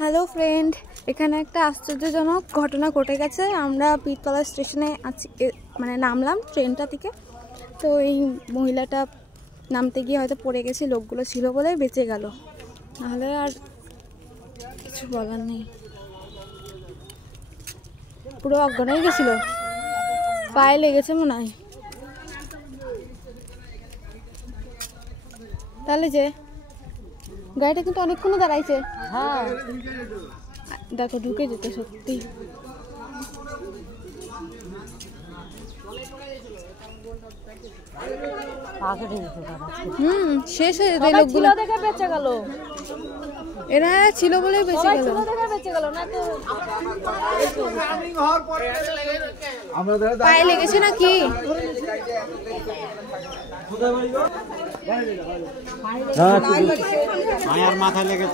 Hello friend, এখানে একটা আশ্চর্যজনক ঘটনা ঘটে গেছে। আমরা পীরতলা স্টেশনে আছি, মানে নামলাম ট্রেনটা থেকে। তো এই মহিলাটা নামতে গিয়ে হয়তো পড়ে গেছে, লোকগুলো ছিল বলে বেঁচে গেল, নাহলে আর কিছু বলার নেই। পুরো অজ্ঞান হয়ে গেছিল, পায়ে লেগেছে মনে হয়। তাহলে যে গাড়িটা কিন্তু অনেকক্ষণ দাঁড়াইছে। হ্যাঁ দেখো ঢুকে যেত সত্যি। শেষ হয়ে যেত লোকগুলো, বেঁচে গেল। এরা ছিল বলে বেঁচে গেল। পায়ে লেগেছে নাকি?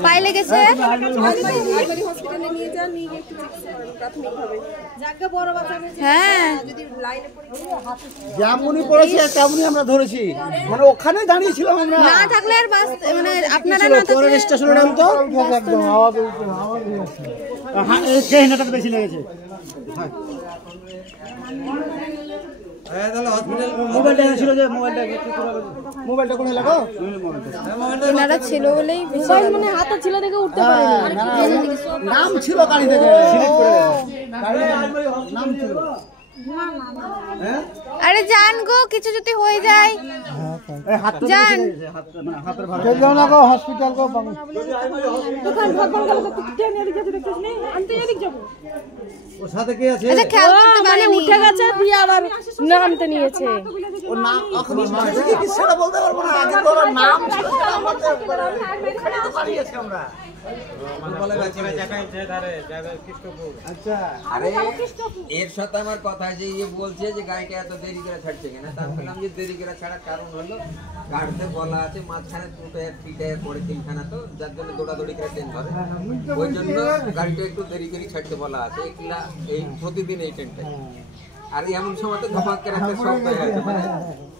পায়ে লেগেছে। হ্যাঁ যেমনই পড়েছি তেমনই আমরা ধরেছি, মানে ওখানে দাঁড়িয়েছিলাম আমরা। না থাকলে আর বাস, মানে আপনারা না থাকলে স্টেশনে নাম তো একদম আওয়াজ ট্রেনটা বেশি লেগেছে। মোবাইলটা ছিল যে মোবাইলটা কোথায় লাগো? এনারা ছিল বলেই মোবাইল মানে হাতে ছিল দেখে উঠতে পারেনি। নাম ছিল গাড়ি থেকে, নাম ছিল। আরে জান গো, কিছু যদি হয়ে যায় জান হসপিটাল গো। ওর সাথে কে আছে? আচ্ছা খেয়াল করতে পারেনি, উঠে গেছে দিয়ে আবার নামতে নিয়েছে। ওর নাম এখন কি সেটা বলতে পারবো না, আগে তো ওর নাম দাঁড়িয়েছে আমরা। এর সাথে আমার কথা যে ইয়ে বলছে যে গাড়িটা এত দেরি করে ছাড়ছে কেন, তা বললাম যে দেরি করে ছাড়ার কারণ হলো গাড়িতে বলা আছে মাঝখানে দুটো ফিটে পড়ে তিনখানা, তো যার জন্য দৌড়াদৌড়ি করে ট্রেন ধরে, ওই জন্য গাড়িটা একটু দেরি করে ছাড়তে বলা আছে। এগুলা এই প্রতিদিন এই ট্রেনটাই। আর এমন সময় তো ধপাক করে একটা শব্দ হয়ে গেছে,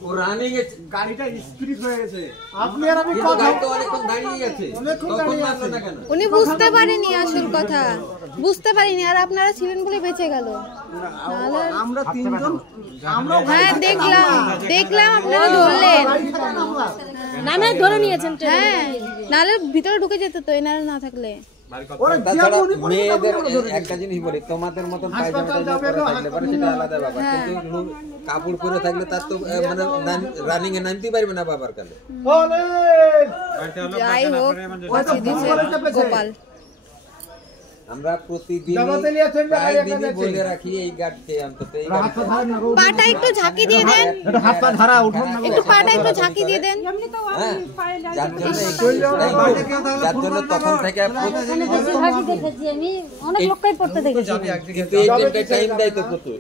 ও রানিং এ গাড়িটা স্পিড হয়ে গেছে। আপনি আর আমি গাড়িটা অনেকক্ষণ দাঁড়িয়ে গেছে, তখন নামলো না কেন? উনি বুঝতে পারেনি, আসল কথা বুঝতে পারিনি। আর আপনারা ছিলেন বলে বেঁচে গেল। আমরা তিনজন, হ্যাঁ দেখলাম আপনারা ধরলেন। না না ধরে নিয়েছেন। হ্যাঁ নাহলে ভিতরে ঢুকে যেত তো এনারা না থাকলে। মেয়েদের একটা জিনিস বলি, তোমাদের মতন পায়জামা পরে থাকলে পারে সেটা আলাদা ব্যাপার, কিন্তু কাপড় পরে থাকলে তার তো মানে রানিং এ নামতেই পারবে না বাবার কালে। যাই হোক, গোপাল আমরা প্রতিদিন বলে রাখি এই গাড়িতে অন্তত পাটা একটু ঝাঁকি দিয়ে দেন, একটু পাটা একটু ঝাঁকি দিয়ে দেন। যার জন্য তখন থেকে অনেক লোকটাই পড়তে দেখেছি, কিন্তু এই ট্রেনটায় টাইম দেয় তো প্রচুর,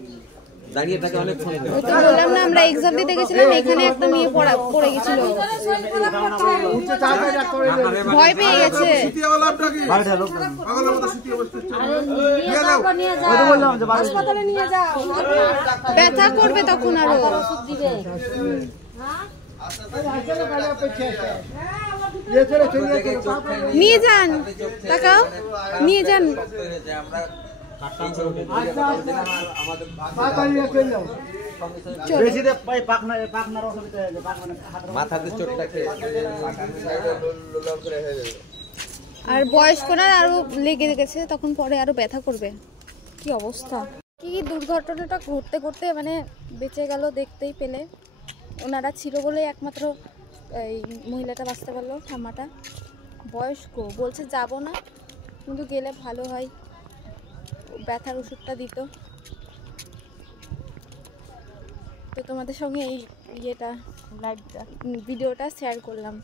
দাঁড়িয়ে থাকে অনেকক্ষণ। ওই তো বললাম না, আমরা এক্সাম দিতে গেছিলাম, এখানে একটা মেয়ে পড়ে গেছিল, ভয় পেয়ে গেছে। ব্যথা করবে তখন আরো। নিয়ে যান, তাকাও নিয়ে যান। আর বয়স্করা আরো লেগে গেছে, তখন পরে আরো ব্যথা করবে। কি অবস্থা, কি দুর্ঘটনাটা ঘটতে ঘটতে মানে বেঁচে গেল দেখতেই পেলে। ওনারা ছিল বলে একমাত্র এই মহিলাটা বাঁচতে পারলো, ঠাম্মাটা বয়স্ক, বলছে যাব না, কিন্তু গেলে ভালো হয়, ব্যথার ওষুধটা দিত। তো তোমাদের সঙ্গে এই ভিডিওটা শেয়ার করলাম।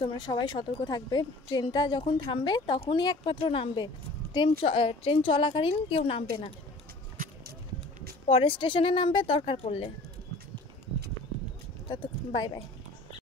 তোমরা সবাই সতর্ক থাকবে, ট্রেনটা যখন থামবে তখনই একমাত্র নামবে, ট্রেন চলাকালীন কেউ নামবে না, পরের স্টেশনে নামবে দরকার পড়লে। তো বাই বাই।